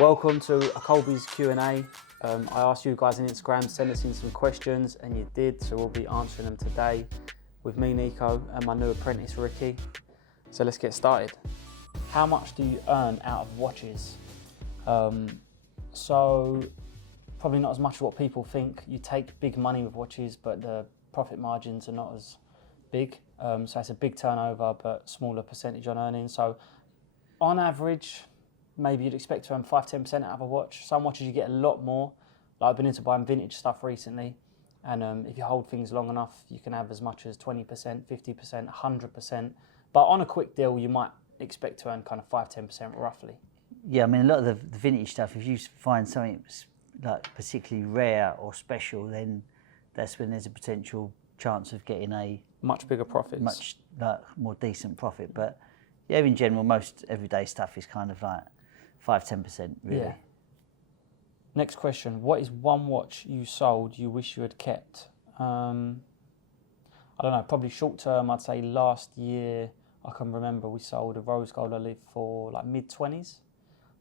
Welcome to a Colebys Q&A. I asked you guys on Instagram to send us in some questions and you did, so we'll be answering them today with me, Nico, and my new apprentice, Ricky. So let's get started. How much do you earn out of watches? So probably not as much as what people think. You take big money with watches, but the profit margins are not as big. So it's a big turnover, but smaller percentage on earnings. So on average, maybe you'd expect to earn 5-10% out of a watch. Some watches you get a lot more. Like I've been into buying vintage stuff recently, and if you hold things long enough, you can have as much as 20%, 50%, 100%. But on a quick deal, you might expect to earn kind of 5-10% roughly. Yeah, I mean, a lot of the vintage stuff, if you find something like particularly rare or special, then that's when there's a potential chance of getting a much bigger profits, much more decent profit. But yeah, in general, most everyday stuff is kind of like 5-10%, really. Yeah. Next question. What is one watch you sold you wish you had kept? I don't know, probably short term, I'd say last year, I can remember we sold a rose gold olive for like mid-20s.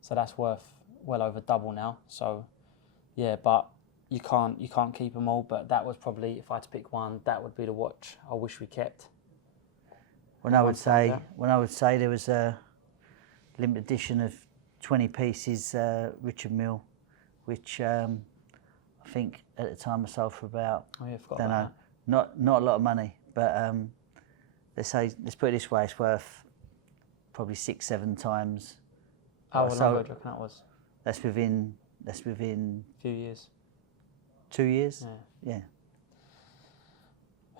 So that's worth well over double now. So yeah, but you can't keep them all. But that was probably, if I had to pick one, that would be the watch I wish we kept. When I would say there was a limited edition of 20 pieces Richard Mille, which I think at the time I sold for about, not a lot of money, but let's put it this way, it's worth probably 6-7 times. How long ago do you reckon that was? That's within a few years. 2 years. Yeah.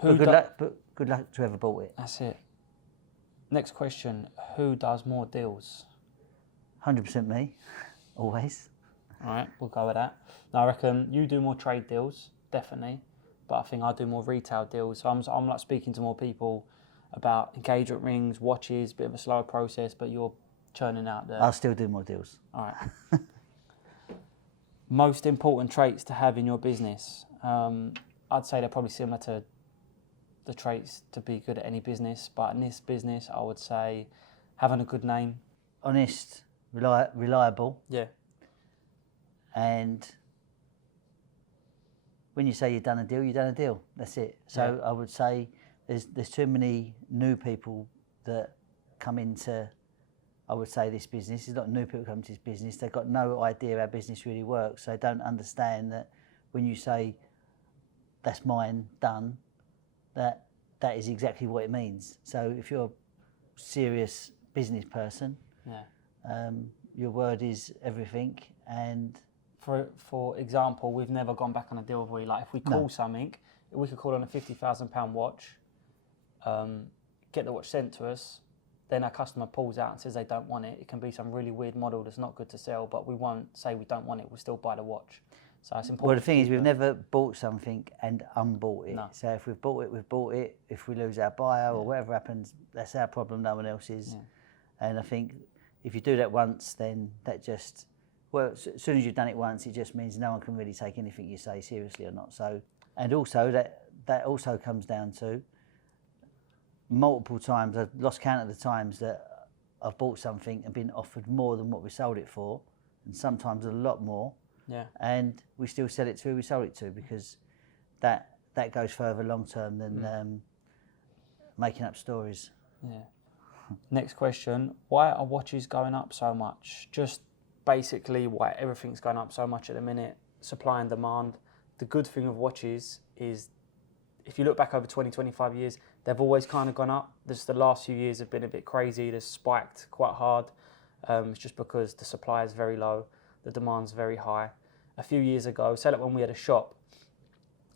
Good luck to whoever bought it. That's it. Next question: who does more deals? 100% me, always. All right, we'll go with that. Now I reckon you do more trade deals, definitely, but I think I do more retail deals. So I'm like speaking to more people about engagement rings, watches, bit of a slower process, but you're churning out there. I'll still do more deals. All right. Most important traits to have in your business. I'd say they're probably similar to the traits to be good at any business, but in this business, I would say having a good name. Honest, reliable. Yeah. And when you say you've done a deal, you've done a deal. That's it. So yeah. I would say there's too many new people that come into, I would say, this business. There's not new people come to this business. They've got no idea how business really works. So they don't understand that when you say, that's mine, done, that is exactly what it means. So if you're a serious business person, your word is everything. And for example, we've never gone back on a deal where, like, if we call something, we could call on a £50,000 watch, get the watch sent to us, then our customer pulls out and says they don't want it. It can be some really weird model that's not good to sell, but we won't say we don't want it. We'll still buy the watch. So it's important. Well, the thing is, we've never bought something and unbought it. No. So if we've bought it, we've bought it. If we lose our buyer or whatever happens, that's our problem, no one else's. Yeah. And I think if you do that once, then that just, well, as soon as you've done it once, it just means no one can really take anything you say seriously or not. So, and also that also comes down to multiple times, I've lost count of the times that I've bought something and been offered more than what we sold it for, and sometimes a lot more. Yeah. And we still sell it to who we sold it to, because that goes further long term than making up stories. Yeah. Next question: why are watches going up so much? Just basically why everything's going up so much at the minute, supply and demand. The good thing of watches is, if you look back over 20-25 years, they've always kind of gone up. Just the last few years have been a bit crazy. They've spiked quite hard. It's just because the supply is very low, the demand's very high. A few years ago, say like when we had a shop,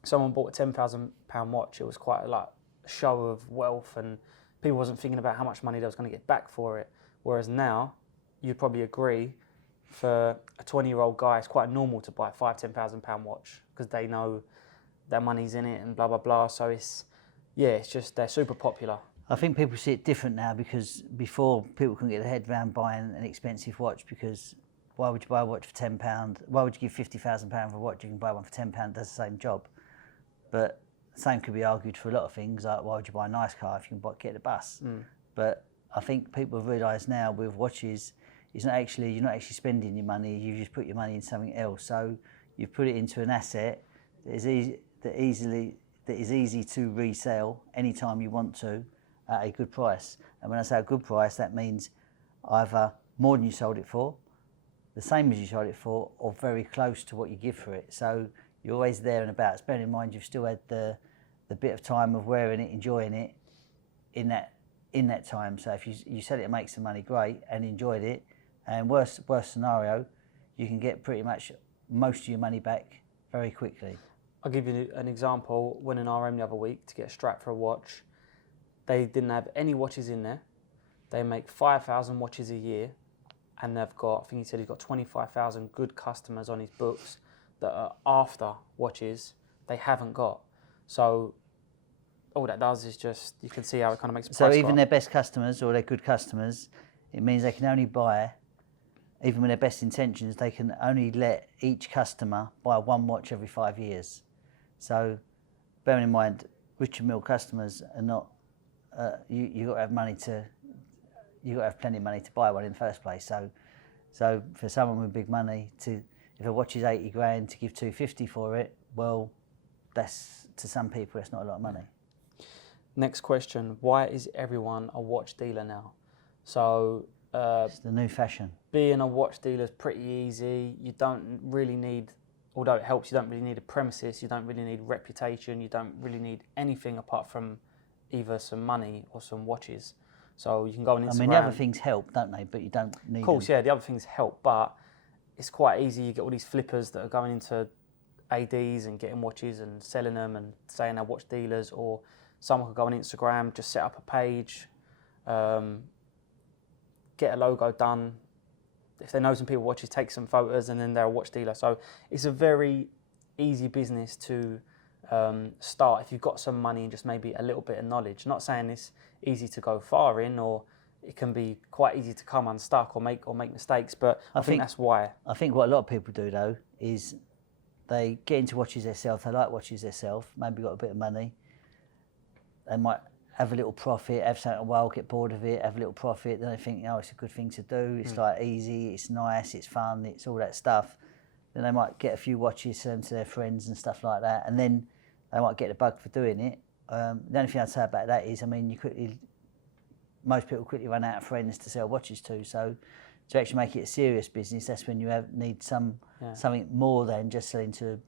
someone bought a £10,000 watch. It was quite like a show of wealth, and people wasn't thinking about how much money they was going to get back for it. Whereas now, you'd probably agree, for a 20-year-old guy, it's quite normal to buy a £5,000-10,000 watch, because they know their money's in it and blah, blah, blah. So it's just, they're super popular. I think people see it different now, because before people couldn't get their head around buying an expensive watch, because why would you buy a watch for £10? Why would you give £50,000 for a watch? You can buy one for £10, does the same job. But the same could be argued for a lot of things, like why would you buy a nice car if you can get the bus? But I think people have realised now with watches, you're not actually spending your money. You just put your money in something else. So you've put it into an asset that is easy to resell anytime you want to at a good price. And when I say a good price, that means either more than you sold it for, the same as you sold it for, or very close to what you give for it. So you're always there and about. Bearing in mind you've still had the bit of time of wearing it, enjoying it in that time. So if you sell it and make some money, great, and enjoyed it. And worst scenario, you can get pretty much most of your money back very quickly. I'll give you an example. Went in RM the other week to get a strap for a watch. They didn't have any watches in there. They make 5,000 watches a year, and they've got, I think he said he's got 25,000 good customers on his books that are after watches they haven't got. So all that does is just, you can see how it kind of makes a price So go even up. their best customers or their good customers, it means they can only buy, even with their best intentions, they can only let each customer buy one watch every 5 years. So bearing in mind, Richard Mille customers are not, you got to have money to, you got to have plenty of money to buy one in the first place. So for someone with big money, if a watch is 80 grand, to give 250 for it, well, that's, to some people, that's not a lot of money. Next question, why is everyone a watch dealer now? So It's the new fashion. being a watch dealer is pretty easy. You don't really need, although it helps, you don't really need a premises, you don't really need reputation, you don't really need anything apart from either some money or some watches. So you can go on Instagram. I mean, the other things help, don't they? But you don't need Of course, them. yeah, the other things help, but it's quite easy. You get all these flippers that are going into ADs and getting watches and selling them and saying they're watch dealers, or someone could go on Instagram, just set up a page, get a logo done. If they know some people watches, take some photos, and then they're a watch dealer. So it's a very easy business to start if you've got some money and just maybe a little bit of knowledge. Not saying it's easy to go far in, or it can be quite easy to come unstuck or make mistakes, but I think that's why. I think what a lot of people do though is they get into watches themselves. They like watches themselves. Maybe got a bit of money. They might have a little profit, have something a while, get bored of it, have a little profit. Then they think, oh, it's a good thing to do. It's like easy, it's nice, it's fun, it's all that stuff. Then they might get a few watches, send them to their friends and stuff like that, and then they might get the bug for doing it. The only thing I'd say about that is, I mean, most people quickly run out of friends to sell watches to. So to actually make it a serious business, that's when you need something more than just selling to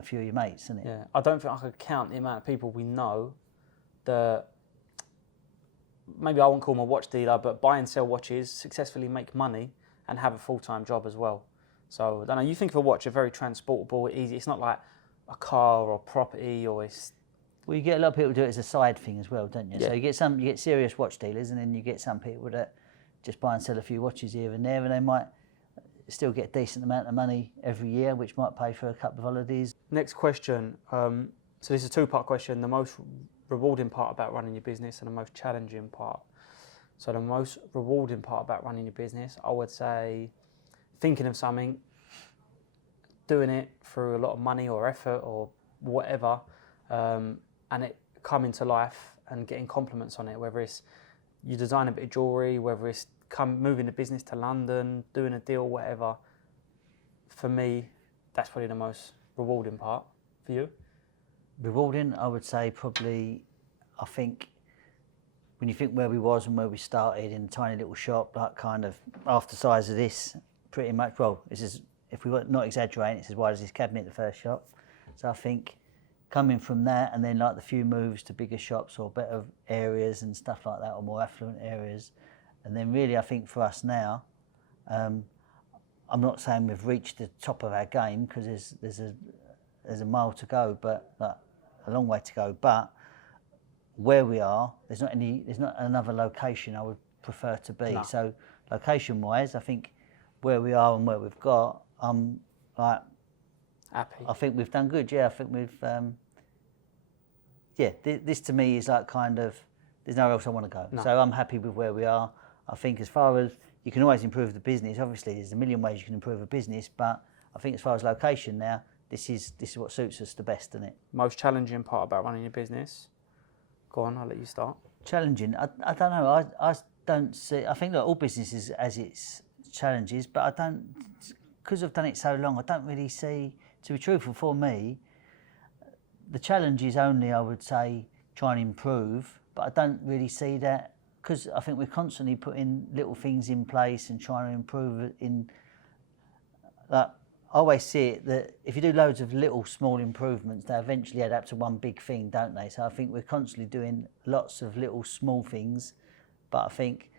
a few of your mates, isn't it? Yeah, I don't think I could count the amount of people we know that, maybe I won't call them a watch dealer, but buy and sell watches, successfully make money and have a full-time job as well. So I don't know, you think of a watch, a very transportable, easy. It's not like a car or property, or it's... Well, you get a lot of people do it as a side thing as well, don't you? Yeah. So you get serious watch dealers, and then you get some people that just buy and sell a few watches here and there, and they might still get a decent amount of money every year, which might pay for a couple of holidays. Next question. So this is a two-part question. The most rewarding part about running your business and the most challenging part. So the most rewarding part about running your business, I would say thinking of something, doing it through a lot of money or effort or whatever, and it coming to life and getting compliments on it, whether it's you design a bit of jewellery, whether it's moving the business to London, doing a deal, whatever. For me, that's probably the most rewarding part. For you? Rewarding, I would say probably, I think, when you think where we was and where we started in a tiny little shop, like kind of half the size of this, pretty much, well, this is, if we were not exaggerating, it's as wide as this cabinet, the first shop. So I think coming from that, and then like the few moves to bigger shops or better areas and stuff like that, or more affluent areas, and then really I think for us now, I'm not saying we've reached the top of our game, because there's a mile to go, but like, a long way to go. But where we are, there's not another location I would prefer to be. No. So location-wise, I think where we are and where we've got, I'm like Happy. I think we've done good. Yeah, I think we've. This to me is like kind of. There's nowhere else I want to go. No. So So I'm happy with where we are. I think as far as you can always improve the business. Obviously, there's a million ways you can improve a business, but I think as far as location now, this is what suits us the best, isn't it? Most challenging part about running your business? Go on, I'll let you start. Challenging. I don't know. I don't see. I think that all businesses as it's challenges, but I don't, because I've done it so long, I don't really see, to be truthful for me, the challenge is only, I would say, try and improve, but I don't really see that, because I think we're constantly putting little things in place and trying to improve it in, like, I always see it that if you do loads of little small improvements, they eventually add up to one big thing, don't they? So I think we're constantly doing lots of little small things, but I think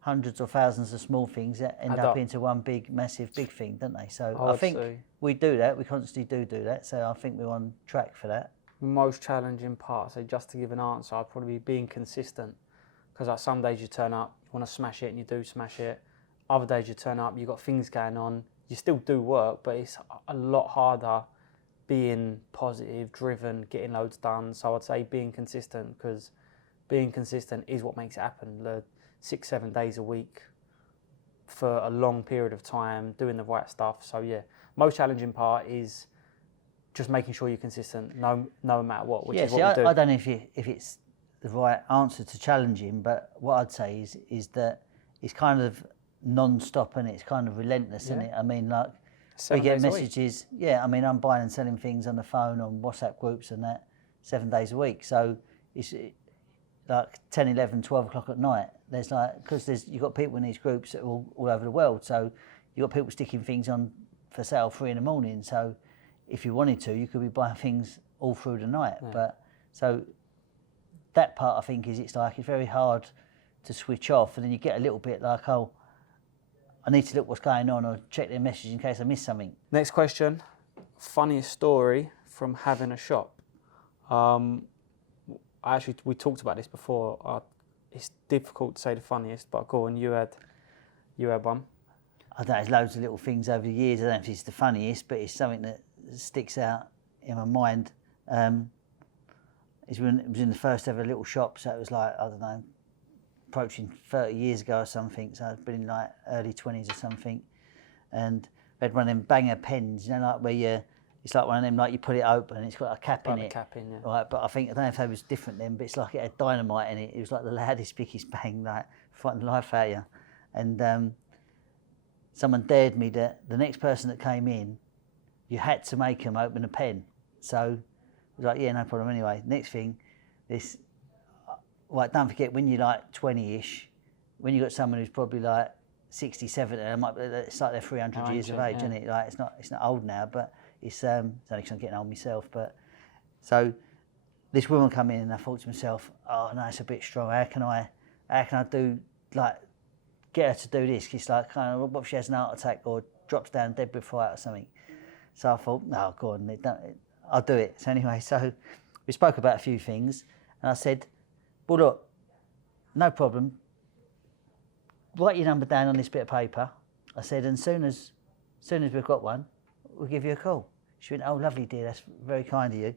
hundreds or thousands of small things that end up into one big, massive, big thing, don't they? So I think we do that. We constantly do that. So I think we're on track for that. Most challenging part, so just to give an answer, I'd probably be being consistent. Because like some days you turn up, you want to smash it, and you do smash it. Other days you turn up, you've got things going on. You still do work, but it's a lot harder being positive, driven, getting loads done. So I'd say being consistent, because being consistent is what makes it happen. The 6-7 days a week for a long period of time, doing the right stuff. So yeah, most challenging part is just making sure you're consistent, no matter what. Which is what we do. I don't know if it's the right answer to challenging, but what I'd say is that it's kind of non-stop and it's kind of relentless, isn't it? I mean, like, we get messages. Yeah, I mean, I'm buying and selling things on the phone, on WhatsApp groups and that 7 days a week. So it's like 10, 11, 12 o'clock at night. There's like, because you've got people in these groups that are all over the world. So you've got people sticking things on for sale 3 in the morning. So if you wanted to, you could be buying things all through the night. Yeah. But so that part, I think, is it's very hard to switch off, and then you get a little bit like, oh, I need to look what's going on or check their message in case I miss something. Next question, funniest story from having a shop. We talked about this before. It's difficult to say the funniest, but go on, you had one. I don't know, there's loads of little things over the years. I don't know if it's the funniest, but it's something that sticks out in my mind. It was in the first ever little shop, so it was like, I don't know, approaching 30 years ago or something, so I'd been in like early 20s or something, and we had one of them banger pens, you know, like where it's like one of them, like you put it open and it's got a cap in it. Cap in, yeah. Right, but I don't know if that was different then, but it's like it had dynamite in it. It was like the loudest, biggest bang, like frightening the life out of you. And someone dared me that the next person that came in, you had to make them open a pen. So I was like, yeah, no problem anyway. Next thing, well, don't forget, when you're like 20-ish, when you've got someone who's probably like 60, 70, it's like they're 300 years of age, isn't it? Like, it's not old now, but it's only because I'm getting old myself. But so this woman come in, and I thought to myself, oh no, it's a bit strong. How can I do, like, get her to do this? It's like, kind of, what if she has an heart attack or drops down dead before or something? So I thought, no, go on, I'll do it. So anyway, so we spoke about a few things, and I said, well, look, no problem. Write your number down on this bit of paper. I said, and soon as we've got one, we'll give you a call. She went, oh, lovely, dear, that's very kind of you.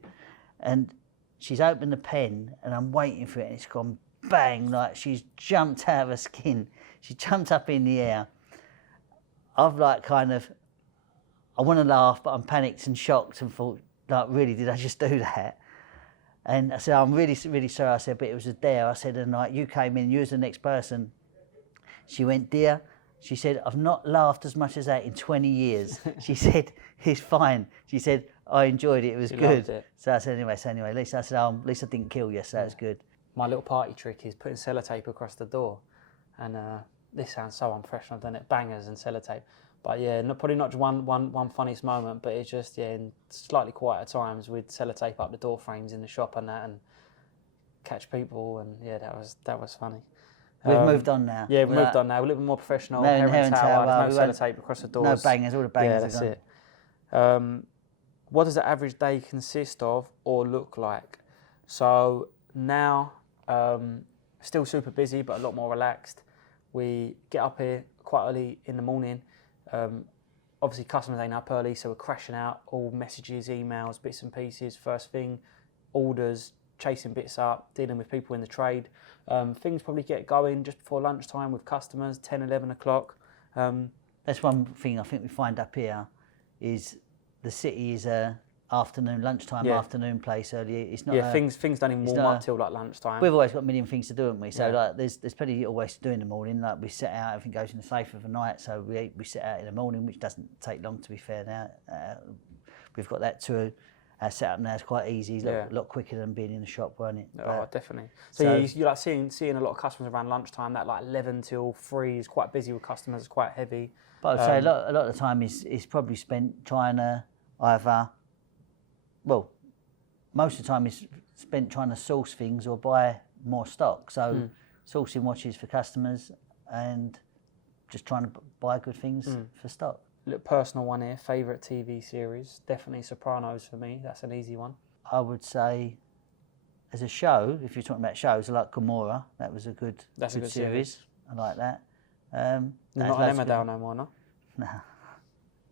And she's opened the pen, and I'm waiting for it, and it's gone bang, like she's jumped out of her skin. She jumped up in the air. I've like kind of, I want to laugh, but I'm panicked and shocked and thought, like, really, did I just do that? And I said, I'm really, really sorry. I said, but it was a dare. I said, and like, you came in, you was the next person. She went, dear, she said, I've not laughed as much as that in 20 years. She said, it's fine. She said, I enjoyed it, it was good. It. So I said, anyway, at least I said, at least I didn't kill you, so that's good. My little party trick is putting sellotape across the door. And this sounds so unprofessional, I've done it, bangers and sellotape. But yeah, probably not just one funniest moment, but it's just, yeah, in slightly quieter times, we'd sellotape up the door frames in the shop and that, and catch people, and yeah, that was funny. We've moved on now. Yeah, we've moved on now. We're a little bit more professional. Hair and towel, no sellotape across the doors. No bangers, all the bangers are gone. That's it. What does the average day consist of or look like? So now, still super busy, but a lot more relaxed. We get up here quite early in the morning. Obviously customers ain't up early, so we're crashing out all messages, emails, bits and pieces, first thing, orders, chasing bits up, dealing with people in the trade. Things probably get going just before lunchtime with customers, 10, 11 o'clock. That's one thing I think we find up here, is the city is afternoon, lunchtime, Yeah. afternoon place earlier. It's not. Yeah, things don't even warm up till like lunchtime. We've always got a million things to do, haven't we? So Yeah. like, there's plenty always to do in the morning. Like we set out, everything goes in the safe of the night. So we set out in the morning, which doesn't take long to be fair. Now we've got that to our setup now. It's quite easy, it's a lot quicker than being in the shop, weren't it? Oh, definitely. So you like seeing a lot of customers around lunchtime. That like 11 till 3 is quite busy with customers. It's quite heavy. But I'd say a lot of the time is probably spent trying to either, well, most of the time is spent trying to source things or buy more stock. So sourcing watches for customers and just trying to buy good things for stock. Little personal one here. Favorite TV series? Definitely Sopranos for me. That's an easy one. I would say, as a show, if you're talking about shows, I like Gomorrah. That was a good series. I like that. Not an Emmerdale no more, no? No,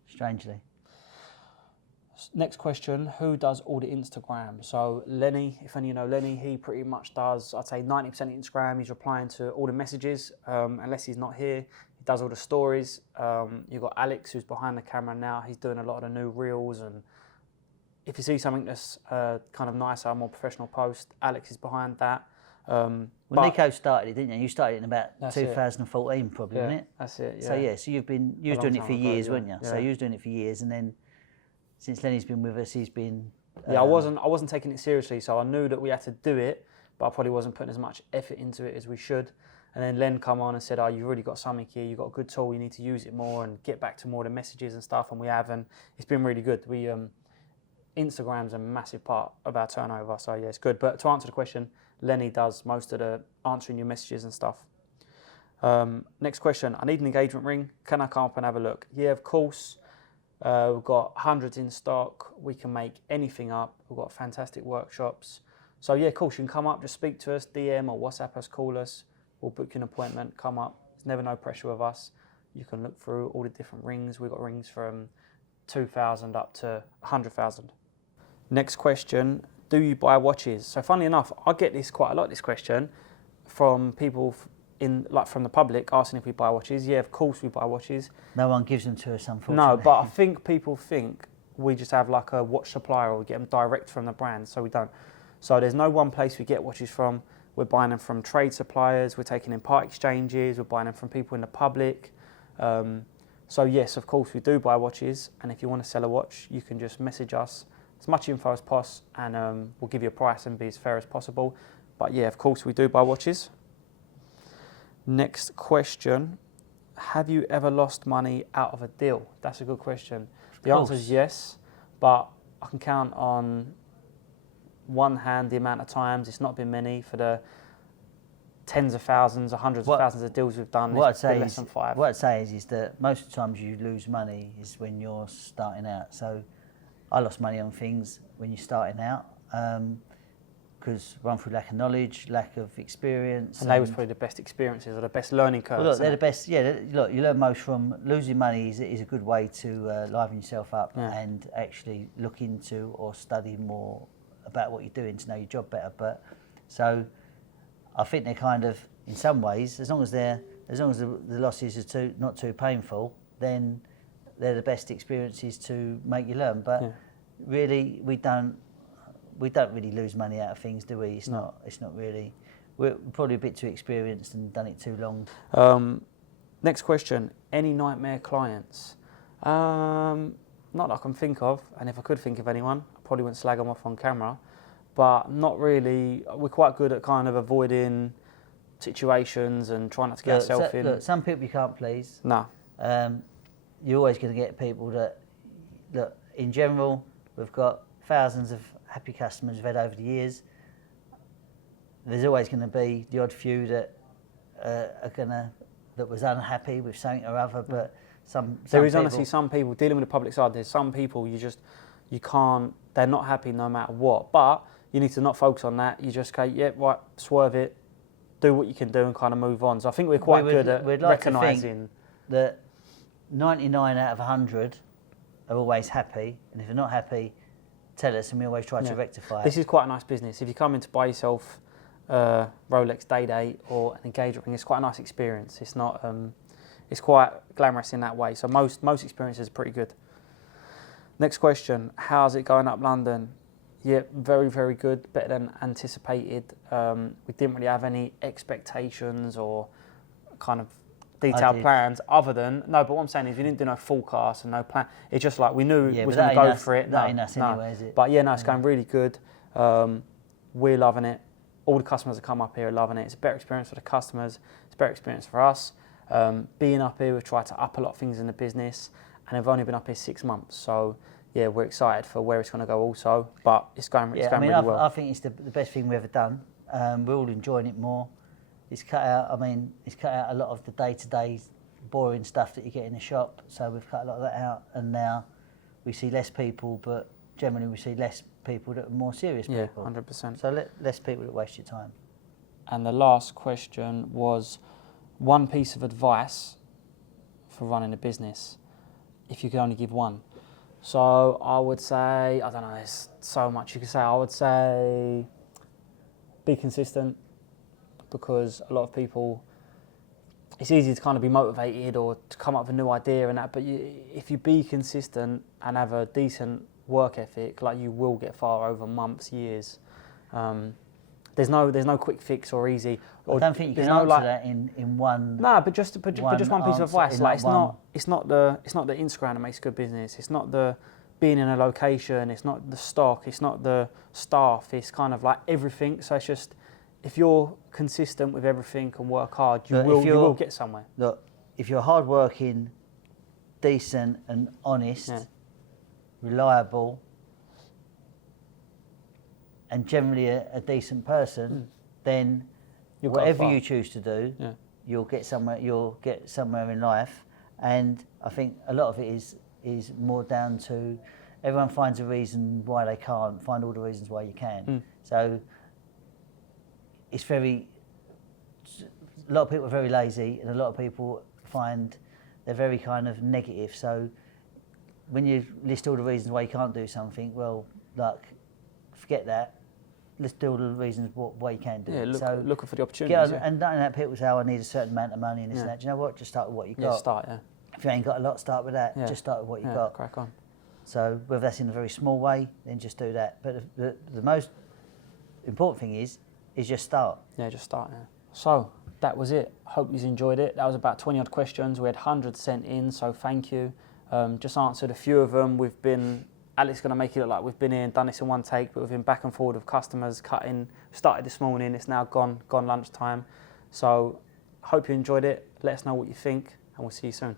strangely. Next question, who does all the Instagram? So Lenny, if any of you know Lenny, he pretty much does, I'd say 90% of Instagram. He's replying to all the messages, unless he's not here. He does all the stories. You've got Alex, who's behind the camera now. He's doing a lot of the new reels, and if you see something that's kind of nicer, more professional post, Alex is behind that. Well, Nico started it, didn't you? You started it in about 2014, probably, wasn't it? That's it. Yeah. So you was doing it for years, weren't you? Yeah. So you was doing it for years, and then since Lenny's been with us, he's been. Yeah, I wasn't taking it seriously, so I knew that we had to do it, but I probably wasn't putting as much effort into it as we should. And then Len come on and said, "Oh, you've really got something here. You've got a good tool. You need to use it more and get back to more of the messages and stuff." And we have, and it's been really good. We Instagram's a massive part of our turnover, so yeah, it's good. But to answer the question, Lenny does most of the answering your messages and stuff. Next question, I need an engagement ring. Can I come up and have a look? Yeah, of course. We've got hundreds in stock. We can make anything up. We've got fantastic workshops. So yeah, of course, you can come up, just speak to us, DM or WhatsApp us, call us. We'll book you an appointment, come up. There's never no pressure with us. You can look through all the different rings. We've got rings from 2,000 up to 100,000. Next question, do you buy watches? So funnily enough, I get this quite a lot, this question, from people from the public asking if we buy watches. Yeah, of course we buy watches. No one gives them to us, unfortunately. No, but I think people think we just have like a watch supplier or we get them direct from the brand, so we don't. So there's no one place we get watches from. We're buying them from trade suppliers, we're taking in part exchanges, we're buying them from people in the public. So yes, of course we do buy watches, and if you want to sell a watch, you can just message us as much info as possible, and we'll give you a price and be as fair as possible. But yeah, of course we do buy watches. Next question, have you ever lost money out of a deal? That's a good question. The answer is yes, but I can count on one hand the amount of times. It's not been many for the tens of thousands or hundreds of thousands of deals we've done. What I'd say less than 5. What I'd say is that most of the times you lose money is when you're starting out. So I lost money on things when you're starting out because run through lack of knowledge, lack of experience. And they was probably the best experiences or the best learning curves. Well, look, they're the best. Yeah, look, you learn most from losing money. Is a good way to liven yourself up and actually look into or study more about what you're doing to know your job better. But so I think they're kind of, in some ways, as long as the losses are not too painful, then they're the best experiences to make you learn. But really, we don't really lose money out of things, do we? It's not really. We're probably a bit too experienced and done it too long. Next question: any nightmare clients? Not that I can think of, and if I could think of anyone, I probably wouldn't slag them off on camera. But not really. We're quite good at kind of avoiding situations and trying not to get ourselves in. Look, some people you can't please. No. You're always going to get people that, look, in general, we've got thousands of happy customers we've had over the years. There's always going to be the odd few that that was unhappy with something or other, but some there is honestly some people dealing with the public side. There's some people you can't. They're not happy no matter what. But you need to not focus on that. You just go, yeah, right, swerve it, do what you can do, and kind of move on. So I think we're quite good at recognising that 99 out of 100 are always happy, and if they're not happy, tell us, and we always try to rectify it. This is quite a nice business. If you come in to buy yourself a Rolex Day-Date or an engagement ring, it's quite a nice experience. It's not, it's quite glamorous in that way. So most experiences are pretty good. Next question, how's it going up London? Yeah, very, very good, better than anticipated. We didn't really have any expectations or kind of detailed plans other than, no, but what I'm saying is we didn't do no forecast and no plan. It's just like we knew we was going to go for it. That ain't us anyway, is it? But yeah, no, it's going really good. We're loving it. All the customers that come up here are loving it. It's a better experience for the customers. It's a better experience for us. Being up here, we've tried to up a lot of things in the business, and we've only been up here 6 months. So yeah, we're excited for where it's going to go also. But it's going really well. I think it's the best thing we've ever done. We're all enjoying it more. It's cut out a lot of the day-to-day boring stuff that you get in the shop. So we've cut a lot of that out, and now we see less people, but generally we see less people that are more serious people. Yeah, 100%. So less people that waste your time. And the last question was one piece of advice for running a business, if you could only give one. So I would say, I don't know, there's so much you could say. I would say be consistent, because a lot of people, it's easy to kind of be motivated or to come up with a new idea and that, but if you be consistent and have a decent work ethic, like, you will get far over months, years. There's no quick fix or easy. Or I don't think you can answer that in one. No, but just one piece of advice. Like, it's not the Instagram that makes good business. It's not the being in a location. It's not the stock. It's not the staff. It's kind of like everything. So it's just, if you're consistent with everything and work hard, you will get somewhere. Look, if you're hardworking, decent and honest, reliable, and generally a decent person, then whatever you choose to do, you'll get somewhere. You'll get somewhere in life, and I think a lot of it is more down to everyone finds a reason why they can't. Find all the reasons why you can. So it's a lot of people are very lazy, and a lot of people find they're very kind of negative. So when you list all the reasons why you can't do something, well, like, forget that. Let's do all the reasons why you can do it. So looking for the opportunities. And don't let people say, "Oh, I need a certain amount of money and this and that." Do you know what? Just start with what you got. If you ain't got a lot, start with that. Just start with what you got. Crack on. So whether that's in a very small way, then just do that. But the most important thing is just start. Yeah, just start. Yeah. So that was it. Hope you enjoyed it. That was about 20 odd questions. We had hundreds sent in, so thank you. Just answered a few of them. Alex is going to make it look like we've been here and done this in one take, but we've been back and forward with customers, cutting. Started this morning, it's now gone lunchtime. So hope you enjoyed it. Let us know what you think, and we'll see you soon.